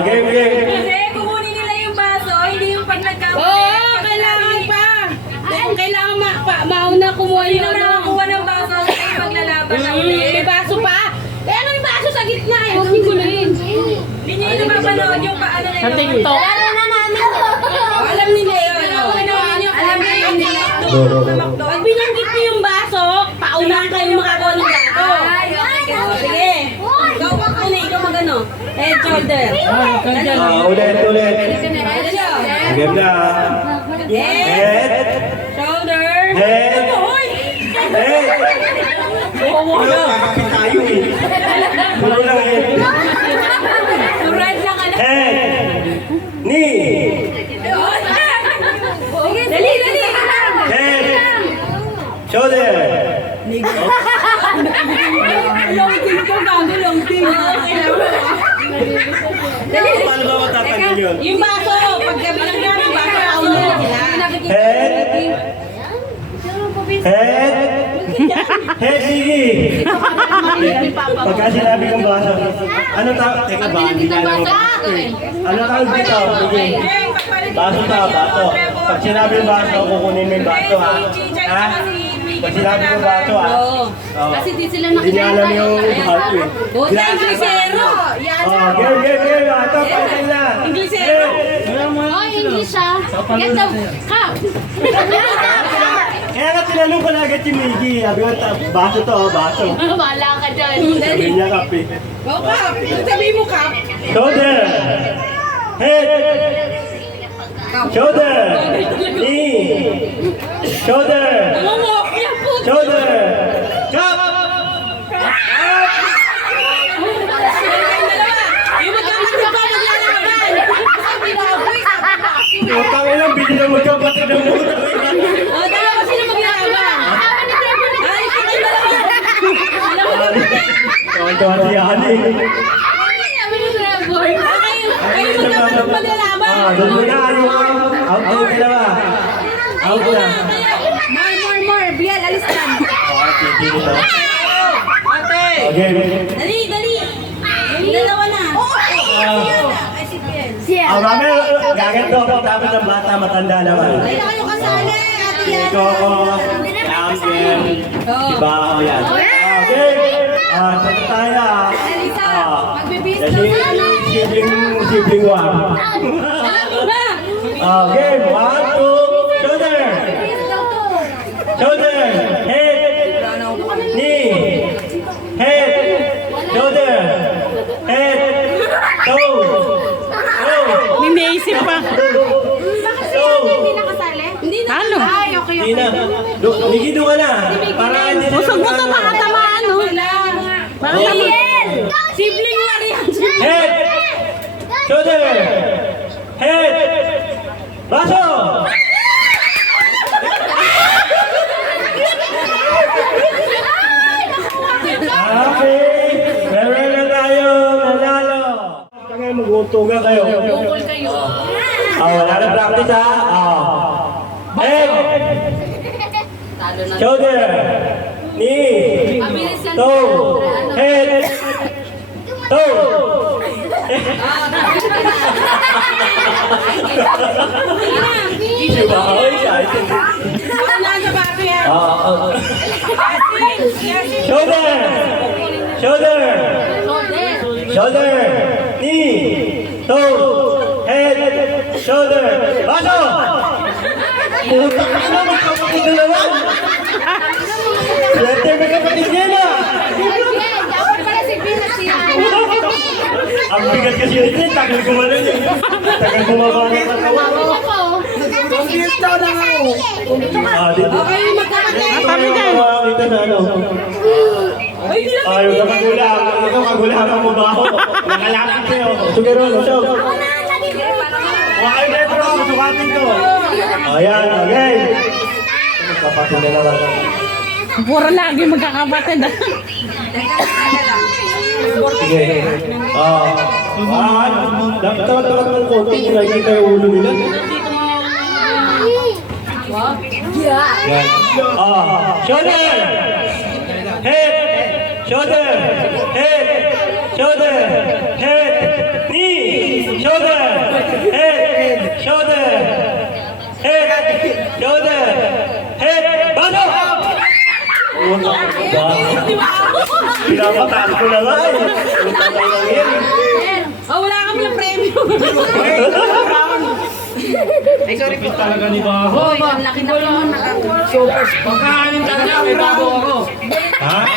Game, game. Kasi kukunin nila yung baso, hindi yung pag nagkamali. Oo, kailangan pa. Kailangan mauna kumuha Hindi yung naman nakakuha ng baso kasi maglalaban na ulit. May baso pa? Eh, ano yung baso sa gitna? Huwag niyo guluhin. Hindi nyo yung napapanood yung paano na Sa TikTok. Alam nila yun. Alam nyo yung nilito. Pag binanggit niyo yung baso, paunahan kayo makakuha ng baso. Sige. Ikaw muna, ikaw magano. Head, shoulder. Ulit, ulit. Game na. Head, Head. shoulder. Head. Head. Wala, kakapit tayo eh. Wala lang head. Red lang ka na. Head. Knee. Dali, dali. Head. Shoulder. Longting ko, bago longting. Dali. Paano ba matatanggal yun? Yung baso, pagka binanggit ng baso, paunahan sila. Head. Head. Head, sige. Pagka sinabi kong baso, ano tawag? Teka ba, hindi na alam mo. Ano tawag dito? Sige. Baso ta, baso. Pag sinabi yung baso, kukunin mo yung baso, ha? Ha? Pag sinabi yung baso, ha? Oo. Kasi di sila Hindi niya alam yung baso, eh. Buta, Inglesero. Game, game, game. Ito, pagkain na. Inglesero. Oh, English ah. Get the cup. Kaya nga tinanong ko na agad si Miggy. Sabi ko, baso to, baso. Wala ka dyan. Sabi niya, kape. Go, Kap. Sabihin mo, Kap. Shoulder. Head. Shoulder. Knee. Shoulder. Shoulder. Cup. Yung magkakasya pa, maglalaban. Utang ilang, bili na magkapatid ng muna. O, dalawa sila maglalaban. Ay, sila dalawa. Kawan-kawan si Ali. Kayo magkakasya maglalaban. Doon mo na, out na dalawa. Out na. More. Bial, alis ka. Okay. Dali, dali. Yung dalawa na. Ay, si Bial. Mamaya, gaganto ako tapos ng bata, matanda naman. Ay, na kayo kasali, Ate Yana. Ito ko, champion. Diba ako yan. Okay. Sabi tayo. Sibling one. Okay, 1, 2, shoulder. Shoulder. Head. Knee. Head. Shoulder. Head. Toe. May naisip pa. Hindi nakasali? Hindi na. Ano? Ay, okay, Hindi na. Ligido ka na. Para hindi na. Busog mo ka makatamaan, no? Sibling nga rin. Head! Shoulder! Head! Baso! Okay! Meron na tayo! Nanalo! Kaya mag-uuntungan kayo. Bukol kayo. Wala na practice ha? Head! Talo na. Shoulder! Knee! Mabilis lang. Toe! Head! Toe! Diba? Okay siya. Wala sa bato yan. Shoulder! Shoulder! Shoulder! Knee! Toe! Head! Shoulder! Baso! Puta ka na! Magkapatid na naman! Swerte may kapatid niya na! Dapat pala si Pina siya. Ang bigat kasi yun eh, tagal gumalan eh. Tagal bumaba ng katawan. Pag-fiesta na nga ako. Dito. Okay, magkakatay. Kami dyan. Ito na ano. Ayaw ka kagulang. Ito kagulangan mo ba ako? Nakalapit kayo. Sugero, lusog. Okay, Pedro. Sukatin ko. Ayan, okay. Kapatid na naman. Puro lagi magkakapatid. Sige. Dapat tawag ng konti kung nakikita yung ulo nila. Yan. Shoulder! Head! Shoulder! Head! shoulder, head, knee, shoulder, head, shoulder, head, shoulder, head, bago! Pinapataas ko na nga eh. Tatay lang yan. Oh, wala kami ng premyo. Ay, sorry po. Talaga ni Baho. Hoy, ang laki na naman. Super. Pagkaanin talaga, may bago ako. Ha?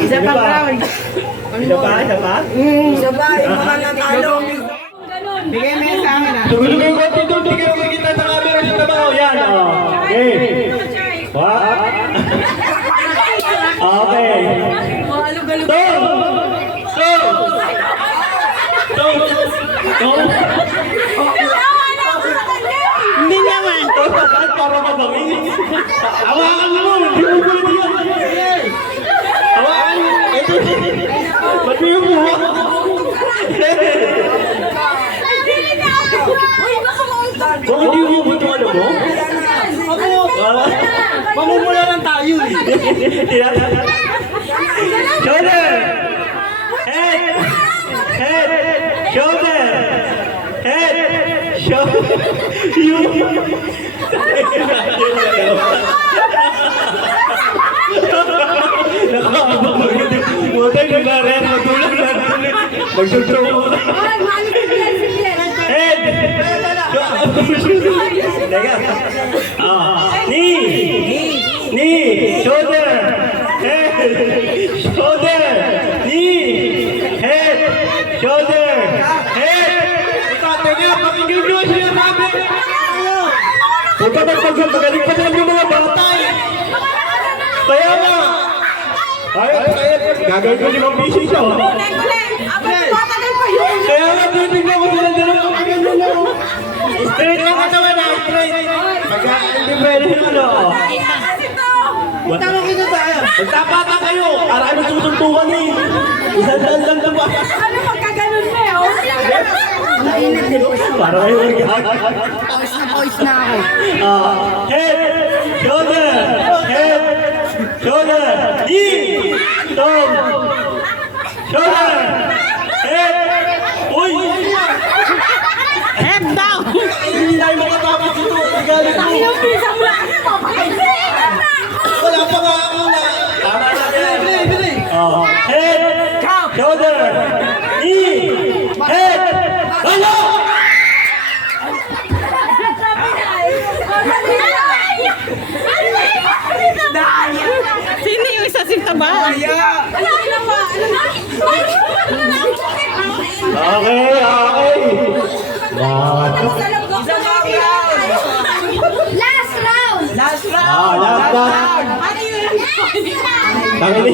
Isa pa, Brown. Isa pa, isa pa? Isa pa, yung mga natalo. Ganun. Bigay mo yan sa amin ah. Tumulungin ko dito, hindi kayo makikita sa camera sa tabaho. Yan, okay. What? Okay. Alog-alog. Hindi naman. Para mabangin. Hawakan mo. Hindi mo pwede yan. Hawakan mo. Ba't mo yung buha? Bakit hindi mo buto ano mo? Mamumula lang tayo eh. Shoulder! Head! Head! Shoulder! Head! Shoulder! Nakaabang magiging motay na garen, matulog na tuloy. Magsutraw mo. Head! Teka. Knee! Knee! Shoulder! Head! Shoulder! Knee! Head! Shoulder! Head! Tatay niya, pakinggan niyo siya sabi! Huwag ka magpagaling pa lang yung mga bata eh! Kaya na! Gagawin ko limang busy siya. Kaya nga, titignan ko sila dalawang pakinggan nyo lang. Straight lang katawan na, straight! Hindi pwede yung ano. Tama kita tayo. Magtapata kayo! Para ano susuntukan eh! Isang daan lang na ba? Ano magkaganon na eh, oh? Para kayo magkakaroon. Voice na ako. Head! Shoulder! Head! Shoulder! Knee! Toe! Shoulder! Head! Uy! Head down! Hindi tayo makatapos ito! Igalit mo! Wala pa nga ako na! Tama na yan! Head! Shoulder! Knee! Head! Ano? Sino yung isa sinta ba? Okay, okay! Last round! Last round! Last round! Tangin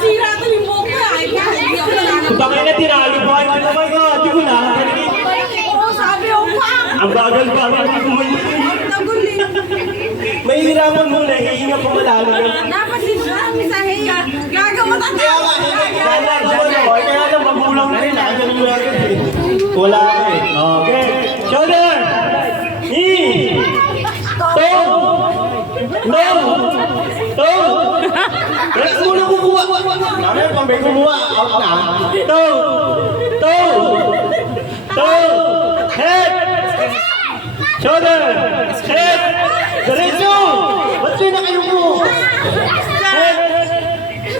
Sira to yung buhok ko eh. Hindi ako nananap. Tangin na tinalo pa kayo naman ko! Di ko na! Oo, sabi ko pa. Ang bagal pa rin ako Tagol eh. May hirapan muna, hihinga pa malalo yan. Dapat din siya ang isa hiya. Gagamot ang Kaya lang, magulang na rin. Nakagaling mo agad eh. Wala ka eh. Okay. Shoulder! Knee! Toe! Toe! Toe! Relax muna kukuha. Namin, pang may kumuha. Out na. Toe! Toe! Toe! Head! Shoulder! Head! Diretso! Ba't kayo na kayo mo? Head!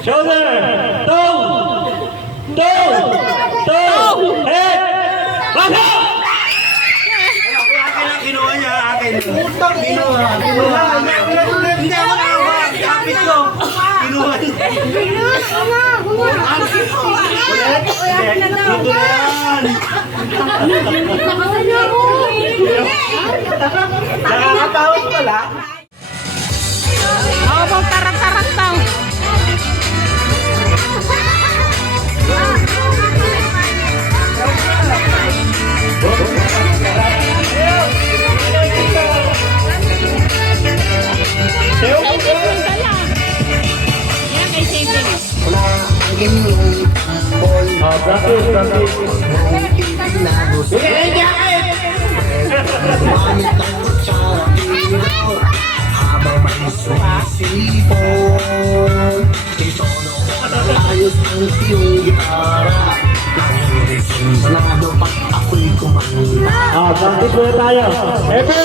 Shoulder! Toe! Toe! Toe! Head! Basa! Kinuha niya, akin. Utang kinuha. Kinuha. Hindi ako nakawa. Kapit ko. Kinuha niya. Ulit? Dito na yan. Nakakatawag pala. Ako pang tarat-tarat daw. Practice, practice. Bigyan niya kayo! Habang may sumisipo yung gitara. Manado pag ako'y kumanta. Practice muna tayo. Epe!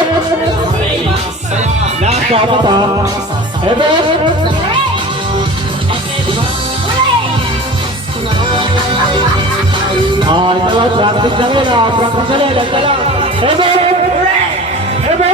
Last dapat ha. Epe! Ito lang, practice lang yun. Practice lang yun. Ito lang. Epe! Epe!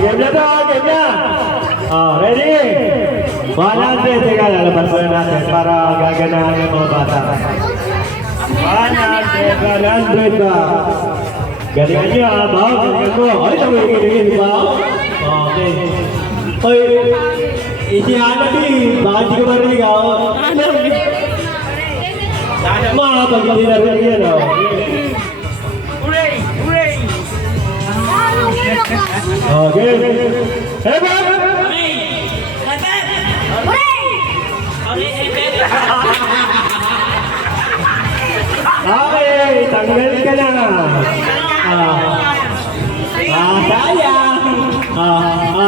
Game na to, game na. Ready? 100. Teka, lalabas muna natin para gaganahan yung mga bata. 100 ba? Galingan nyo ha, ba? Galingan mo. Ay, tumigil ba? Okay. Oy, isihanap eh. Baka hindi ko marinig ako. Sana mo ha, pag hindi narinig yan o. Hooray! Hooray! Okay. Heba! Okay, tanggal ka na. Sayang.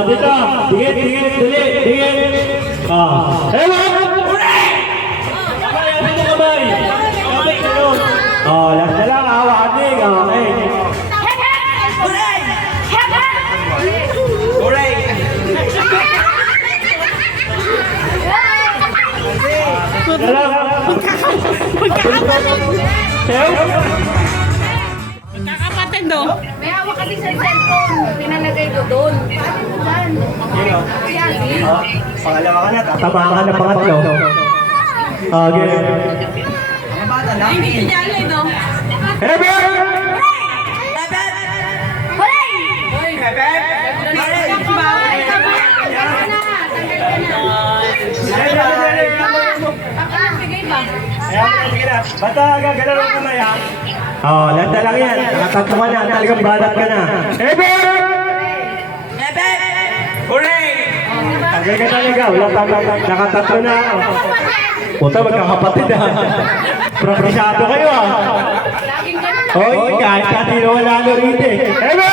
Dito. Dikit, dikit, dili, dikit. Heba! Kamay, dito kamay. Kamay, ganun. Last na lang, hawakan. Okay. Magkakapatid do. May hawak kasi sa cellphone. Pinalagay ko doon. Paano mo dyan? Ayan, see? Pangalawa ka na, tatamaan ka na pangatlo. Okay. Ay, hindi siya dyan eh, no? Hebe! Bata, gagalaw ka na yan. Lanta lang yan. Nakatatlo ka na. Talagang balat ka na. Hebe! Hooray! Tagal ka talaga. Wala talaga. Nakatatlo na. Puta, magkakapatid ha. Profesado kayo ha. Hoy, kahit natin wala na rito eh. Hebe!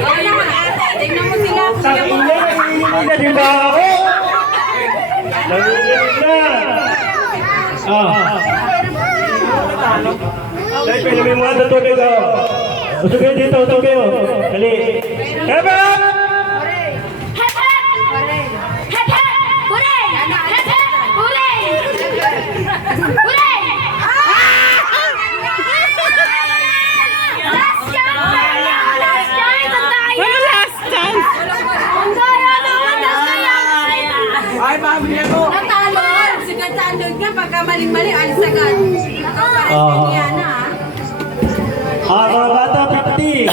Ay, naman ate, tingnan mo sila. Nanginginig na di ba ako? Nanginginig na. Dahil pwede may mga tutulog ako. Usog kayo dito, usog kayo. Dali. Hebe! Ano last chance? Ay, pamilya ko. Natalo! Sigat tandod ka, pagka maling-mali, alisagan. Nakapares niya na, ha? Mga bata, 50.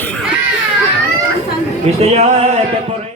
Gusto niya, pepper.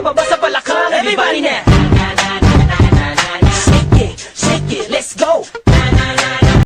pababa sa balakang. Everybody now.